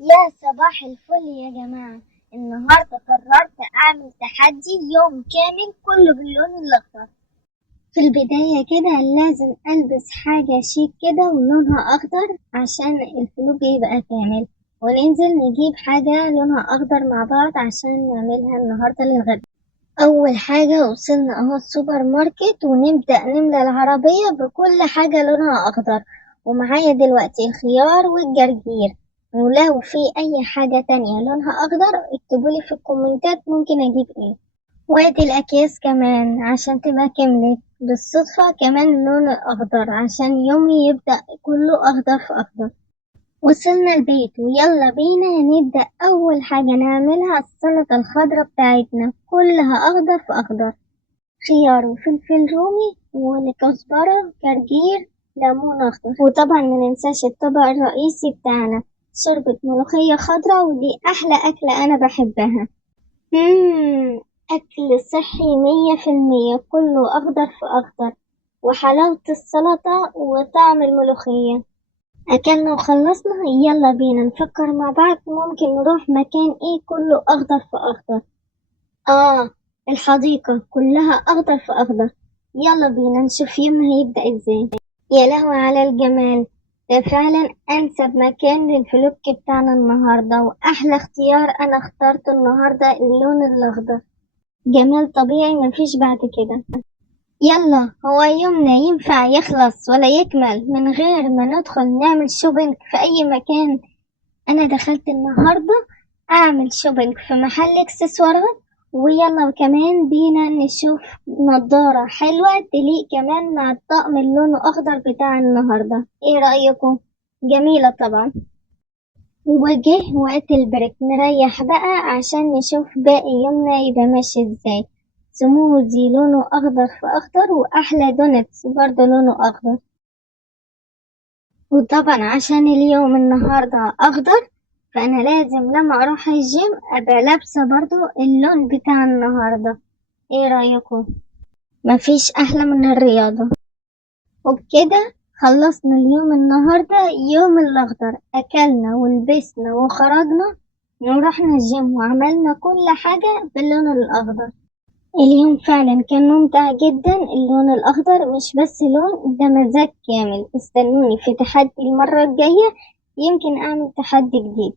يا صباح الفل يا جماعة. النهاردة قررت أعمل تحدي يوم كامل كله باللون الأخضر. في البداية كده لازم ألبس حاجة شيك كده ولونها أخضر عشان الفلوج يبقى كامل، وننزل نجيب حاجة لونها أخضر مع بعض عشان نعملها النهاردة للغدا. أول حاجة وصلنا أهو السوبر ماركت، ونبدأ نملى العربية بكل حاجة لونها أخضر، ومعايا دلوقتي الخيار والجرجير. ولو في أي حاجة تانية لونها أخضر اكتبولي في الكومنتات ممكن أجيب ايه. وادي الأكياس كمان عشان تبقى كملت بالصدفة كمان لون أخضر عشان يومي يبدأ كله أخضر في أخضر. وصلنا البيت ويلا بينا نبدأ. أول حاجة نعملها السلطة الخضراء بتاعتنا كلها أخضر في أخضر، خيار وفلفل رومي وكزبرة جرجير ليمون أخضر، وطبعا مننساش الطبق الرئيسي بتاعنا شوربة ملوخية خضراء، ودي أحلى أكلة أنا بحبها. أكل صحي 100%، كله أخضر في أخضر، وحلاوة السلطة وطعم الملوخية. أكلنا وخلصنا، يلا بينا نفكر مع بعض ممكن نروح مكان ايه كله أخضر في أخضر. الحديقة كلها أخضر في أخضر. يلا بينا نشوف يومنا هيبدأ ازاي. يا لهوي على الجمال، ده فعلا أنسب مكان للفلوك بتاعنا النهاردة، وأحلى اختيار أنا اخترته النهاردة اللون الأخضر. جمال طبيعي مفيش بعد كده. يلا، هو يومنا ينفع يخلص ولا يكمل من غير ما ندخل نعمل شوبينج في أي مكان؟ أنا دخلت النهاردة أعمل شوبينج في محل إكسسوارات، ويلا وكمان بينا نشوف نضارة حلوة تليق كمان مع الطقم اللون أخضر بتاع النهاردة. إيه رأيكم؟ جميلة طبعا. وجه وقت البريك نريح بقى عشان نشوف باقي يومنا يبقى ماشي ازاي. سموزي لونه أخضر في أخضر، وأحلى دونتس برضه لونه أخضر. وطبعا عشان اليوم النهاردة أخضر، فأنا لازم لما أروح الجيم أبقى لابسة برضو اللون بتاع النهاردة. ايه رأيكم؟ مفيش أحلى من الرياضة. وبكده خلصنا اليوم النهاردة، يوم الأخضر، أكلنا ولبسنا وخرجنا ورحنا الجيم وعملنا كل حاجة باللون الأخضر. اليوم فعلا كان ممتع جدا. اللون الأخضر مش بس لون، ده مزاج كامل. استنوني في تحدي المرة الجاية، يمكن أعمل تحدي جديد.